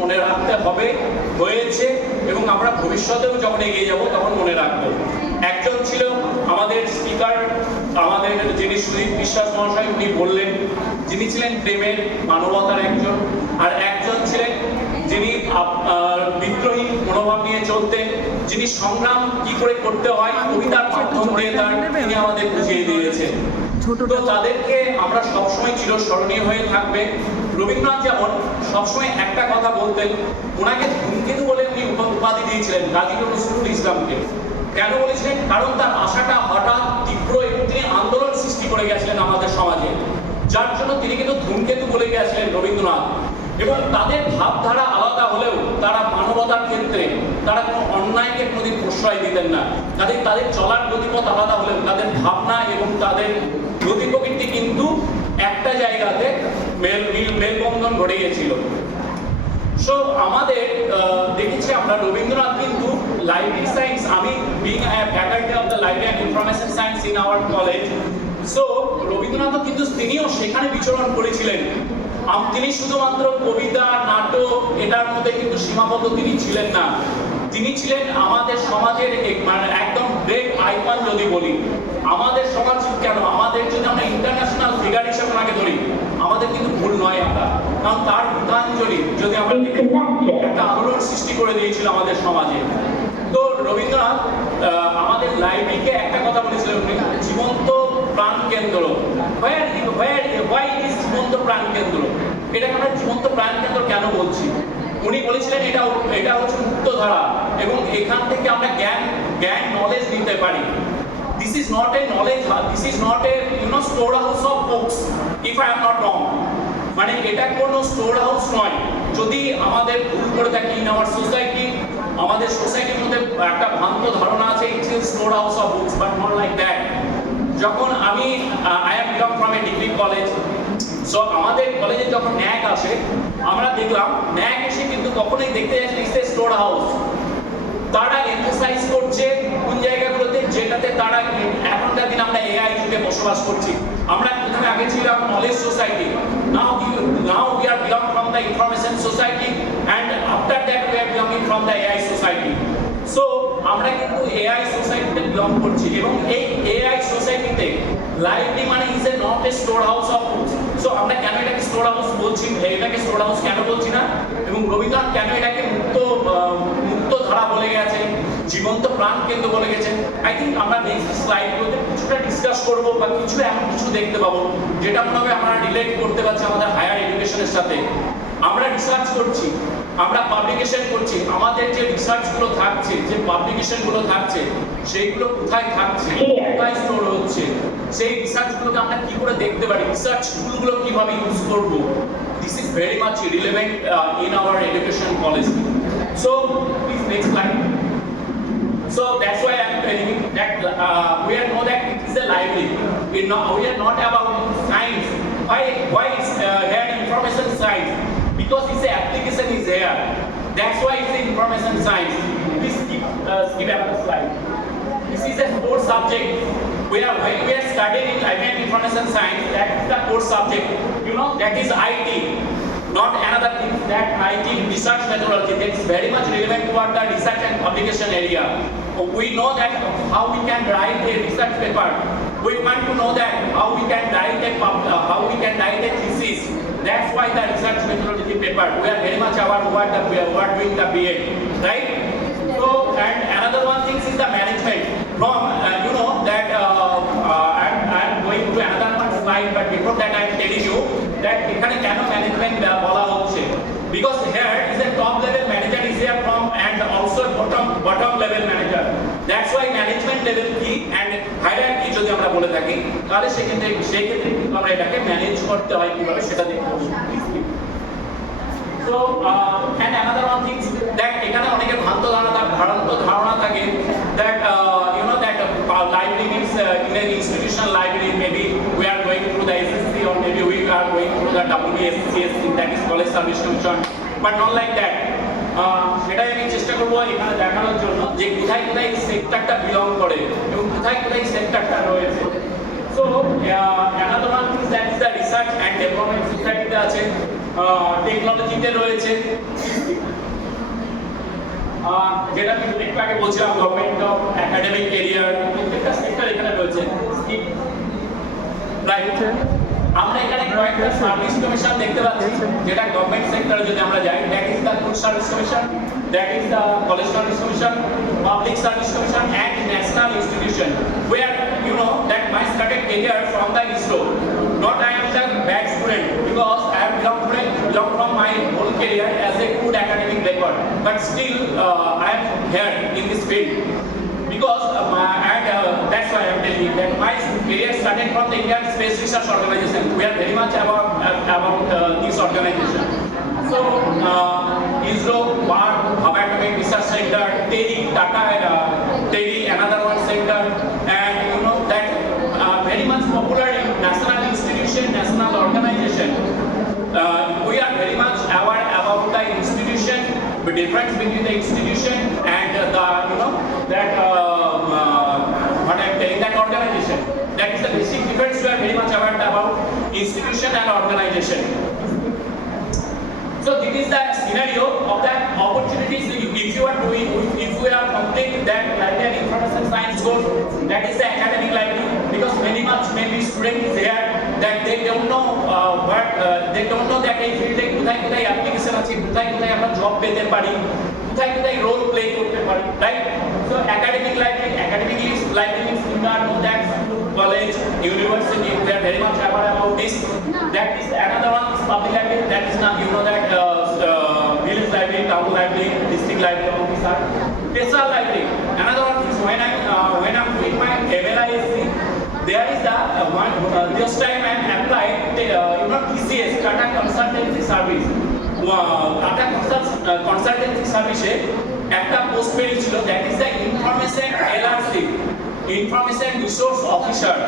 মনে রাখতে হবে, হয়েছে, এবং আমরা ভবিষ্যতেও যখন এগিয়ে যাব তখন মনে রাখবো। একজন ছিল আমাদের স্পিকার, আমাদের যিনি সুদীপ বিশ্বাস মহাশয়, উনি বললেন, যিনি ছিলেন প্রেমের মানবতার একজন, আর একজন ছিলেন যিনি বিদ্রোহী মনোভাব নিয়ে চলতেন, যিনি সংগ্রাম কি করে করতে হয় কবিতার মাধ্যম দিয়ে তিনি আমাদের বুঝিয়ে দিয়েছেন। তো তাদেরকে আমরা সবসময় চিরস্মরণীয় হয়ে থাকবে। রবীন্দ্রনাথ যেমন সবসময় একটা কথা বলতেন, ওনাকে ধূমকেতু বলে উনি উপাধি দিয়েছিলেন কাজী নজরুল ইসলামকে। কেন বলেছিলেন? কারণ তার আশাটা হঠাৎ তীব্র এবং তিনি আন্দোলন সৃষ্টি করে গেছিলেন আমাদের সমাজে, যার জন্য তিনি কিন্তু ধূমকেতু বলে গেছিলেন রবীন্দ্রনাথ। এবং তাদের ভাবধারা আলাদা হলেও তারা মানবতার ক্ষেত্রে তারা কোনো অন্যায়কে কোনোদিন প্রশ্রয় দিতেন না। তাদের চলার গতিপথ আলাদা হলেও তাদের ভাবনা এবং তাদের গতি প্রকৃতি কিন্তু একটা জায়গাতে মেলবন্ধন ঘটে গিয়েছিল। সো আমাদের দেখেছি আমরা রবীন্দ্রনাথ কিন্তু লাইব্রেরি সায়েন্স, আমি being faculty of the library and information science in our college, so Rabindranath কিন্তু তিনিও সেখানে বিচরণ করেছিলেন। তিনি শুধুমাত্র কবিতা, নাটক এটার মধ্যে কিন্তু সীমাবদ্ধ তিনি ছিলেন না। তিনি ছিলেন আমাদের সমাজের মানে একদম ব্রেক আইকন যদি বলি। আমাদের সমাজ কেন, আমাদের যদি আমরা ইন্টারন্যাশনাল ফিগার হিসেবে ওনাকে ধরি, আমাদের কিন্তু ভুল নয় আমরা, কারণ তার গীতাঞ্জলি যদি আমরা একটা আলোড়ন সৃষ্টি করে দিয়েছিল আমাদের সমাজে। তো রবীন্দ্রনাথ আমাদের লাইব্রেরিকে একটা কথা বলেছিলেন, জীবন্ত প্রাণ কেন্দ্র। হোয়াই ইজ জীবন্ত প্রাণ কেন্দ্র? এটাকে আমরা জীবন্ত প্রাণ কেন্দ্র কেন বলছি? উনি বলেছিলেন এটা হচ্ছে মুক্তধারা, এবং এখান থেকে আমরা জ্ঞান নলেজ নিতে পারি। This is not a knowledge, this is not a storehouse of books, if I am not wrong. মানে এটা কোনো স্টোর হাউস নয়। যদি আমাদের ভুল করে থাকি ইন আওয়ার সোসাইটি, আমাদের সোসাইটির মধ্যে একটা ভ্রান্ত ধারণা আছে it's a store house of books, but not like that. যখন I am belong from a degree college, so আমাদের কলেজে যখন ন্যাক আসে, আমরা দেখলাম ন্যাক এসে কিন্তু কখনোই দেখতে যাচ্ছে ইটস এ স্টোর হাউস। তারা এমফাসাইজ করছে কোন জায়গাগুলোতে, যেটাতে তারা এখনকার দিন আমরা এআই যুগে বসবাস করছি। আমরা প্রথমে আগে ছিলাম knowledge society, now we are belong from the information society, and after that we are belonging from the AI society. So আমরা কিন্তু এআই সোসাইটিতে বিলং করছি, এবং এই এআই সোসাইটিতে লাইব্রেরি মানে is a not a store house of books. So আমরা কেন এটাকে স্টোর হাউস বলছি, এটাকে স্টোর হাউস কেন বলছি না, এবং রবীন্দ্রনাথ কেন এটাকে মুক্ত ধারা বলে গেছে, জীবন্ত প্রাণ কেন্দ্র বলে গেছে। আই থিঙ্ক আমরা নেক্সট স্লাইডগুলোতে কিছুটা ডিসকাস করবো, বা কিছু এমন কিছু দেখতে পাবো যেটা মনে হবে আমরা রিলেট করতে পারছি আমাদের হায়ার এডুকেশনের সাথে। আমরা রিসার্চ করছি, আমরা পাবলিকেশন করছি, আমাদের যে রিসার্চগুলো থাকছে, যে পাবলিকেশনগুলো থাকছে, সেইগুলো কোথায় থাকছে, কোথায় স্টোর হচ্ছে, সেই রিসার্চগুলোকে আমরা কি করে দেখতে পারি, রিসার্চ টুলগুলো কিভাবে ইউজ করব, this is very much relevant in our education policy. So please next slide. So that's why I'm telling you that we know that it is a library. We are not about science. Why is here information science? Because its application is here. That's why it's information science. Please skip another slide. This is a core subject. We are studying in information science. That is the core subject. That is IT. Not another thing, that IT research methodology that is very much relevant toward the research and publication area. We know that how we can write a research paper. We want to know that how we can write a thesis. That's why the research methodology paper. We are very much aware what we are doing the BA, right? So, and another one thing is the management. From that I'm going to another one slide, but before that I'm telling you that এখানে কেন management বলা হচ্ছে, because here is a top level manager is here from, and also bottom level manager. That's why management level কি and hierarchy যদি আমরা বলে থাকি, তাহলে সেই ক্ষেত্রে আমরা এটাকে ম্যানেজ করতে হয় কিভাবে সেটা দেখতে হবে। So and another one thing that এখানে অনেকের ভ্রান্ত ধারণা থাকে that that library means in an institutional library maybe we are going through the SSC, or maybe we are going through the WBSCSC, that is College Service Commission, but not like that. সেটাই আমি চেষ্টা করবো এখানে দেখানোর জন্য যে কোথায় কোথায় সেক্টরটা বিলং করে এবং কোথায় কোথায় সেক্টরটা রয়েছে। So another one is that is the research and development society তে আছে, টেকনোলজিতে রয়েছে, যেটা আমি একটু আগে বলছিলাম গভর্নমেন্ট অফ একাডেমিক ক্যারিয়ার, প্রত্যেকটা সেক্টর এখানে রয়েছে। রাইট, আমরা এখানে কয়েকটা সার্ভিস কমিশন দেখতে পাচ্ছি, যেটা গভর্নমেন্ট সেক্টরে যদি আমরা যাই, that is the food service commission, that is the college service commission, public service commission and national institution, where you know that my started career from the ISRO. Not I am the bad student, because I have belong from my whole career as a good academic record, but still I am here in this field. Because that's why I am telling you that my career started from the Indian Space Research Organization. We are very much about this organization. So ISRO, BARC, Bhabha Atomic Research Center, TERI, TERI, another one center, and you know that very much popular in national institution, national organization. We are very much aware about the institution, the difference between the institution and the you know that what I am telling, that organization. That is the basic difference. We are very much aware about institution and organization. So this is the scenario of that opportunities. If you are doing, if we are complete that like an information science course, that is the academic library, because many much maybe student is here that they don't know what they don't know that এই ফিল্ডে কোথায় কোথায় application আছে, কোথায় কোথায় আমরা job পেতে পারি, কোথায় কোথায় রোল প্লে করতে পারি, right? So academic library means you know that college, university, we are very much aware about this. That is another one is public library. That is now you know that village library, town library, district library, all these are. Personal library. Another one is when I'm doing my MLISC, there is the one this time I am applied you know TCS, Tata Consultancy Service. Tata Consultancy Service একটা post বেরিয়েছিল, that is the information LRC, information resource officer.